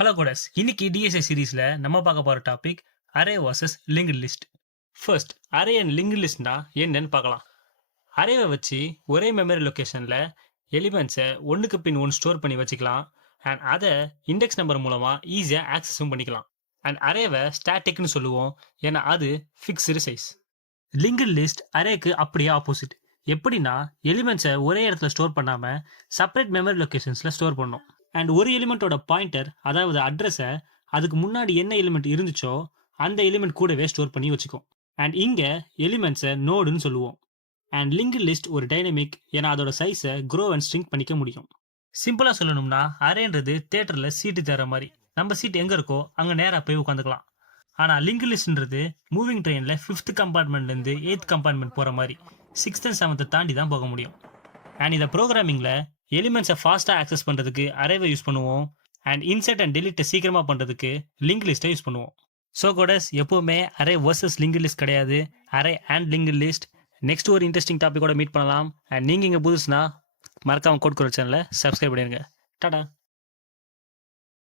Hello codes, இன்னைக்கு DSA சீரீஸ்ல நம்ம பார்க்க போற topic array versus linked list. First, array and linked லிஸ்ட்னா என்னன்னு பார்க்கலாம். அரேவை வச்சு ஒரே மெமரி லொகேஷன்ல எலிமெண்ட்ஸை ஒன்றுக்கு பின் ஒன்று ஸ்டோர் பண்ணி வச்சுக்கலாம். அண்ட் அதை இண்டெக்ஸ் நம்பர் மூலமா ஈஸியாக ஆக்சஸும் பண்ணிக்கலாம். அண்ட் அரேவை ஸ்டாட்டிக்னு சொல்லுவோம், ஏன்னா அது ஃபிக்ஸ்டு சைஸ். லிங்க்டு லிஸ்ட் அரேக்கு அப்படியே ஆப்போசிட். எப்படின்னா, எலிமெண்ட்ஸை ஒரே இடத்துல ஸ்டோர் பண்ணாம செப்பரேட் மெமரி லொகேஷன்ஸ்ல ஸ்டோர் பண்ணும். அண்ட் ஒரு எலிமெண்ட்டோட பாயிண்டர், அதாவது அட்ரஸை அதுக்கு முன்னாடி என்ன எலிமெண்ட் இருந்துச்சோ அந்த எலிமெண்ட் கூடவே ஸ்டோர் பண்ணி வச்சுக்கும். அண்ட் இங்க எலிமெண்ட்ஸை நோடுன்னு சொல்லுவோம். அண்ட் லிங்க்டு லிஸ்ட் ஒரு டைனமிக், ஏன்னா அதோட சைஸை க்ரோ அண்ட் ஸ்ட்ரிங்க் பண்ணிக்க முடியும். சிம்பிளா சொல்லணும்னா, அரேன்றது தியேட்டர்ல சீட்டு தர மாதிரி. நம்ம சீட் எங்க இருக்கோ அங்க நேரா போய் உட்காந்துக்கலாம். ஆனா லிங்க்டு லிஸ்ட்ன்றது மூவிங் ட்ரெயின்ல 5th கம்பார்ட்மெண்ட்ல இருந்து 8th கம்பார்ட்மெண்ட் போற மாதிரி 6th and 7th தாண்டி தான் போக முடியும். அண்ட் இந்த ப்ரோக்ராமிங்ல எலிமெண்ட்ஸை ஃபாஸ்டா ஆக்சஸ் பண்றதுக்கு அரேவை யூஸ் பண்ணுவோம். அண்ட் இன்சர்ட் அண்ட் டெலிட்டை சீக்கிரமா பண்றதுக்கு லிங்க் லிஸ்ட்டை யூஸ் பண்ணுவோம். ஸோ கோடஸ், எப்பவுமே அரே வர்சஸ் லிங்க் லிஸ்ட் கிடையாது, array and link list. Next ஒரு இன்ட்ரெஸ்டிங் டாபிக்கோட மீட் பண்ணலாம். அண்ட் நீங்க இங்க புதுசுனா மறக்காம கோட் குரல் சேனலை சப்ஸ்கிரைப் பண்ணிருங்க. டாடா.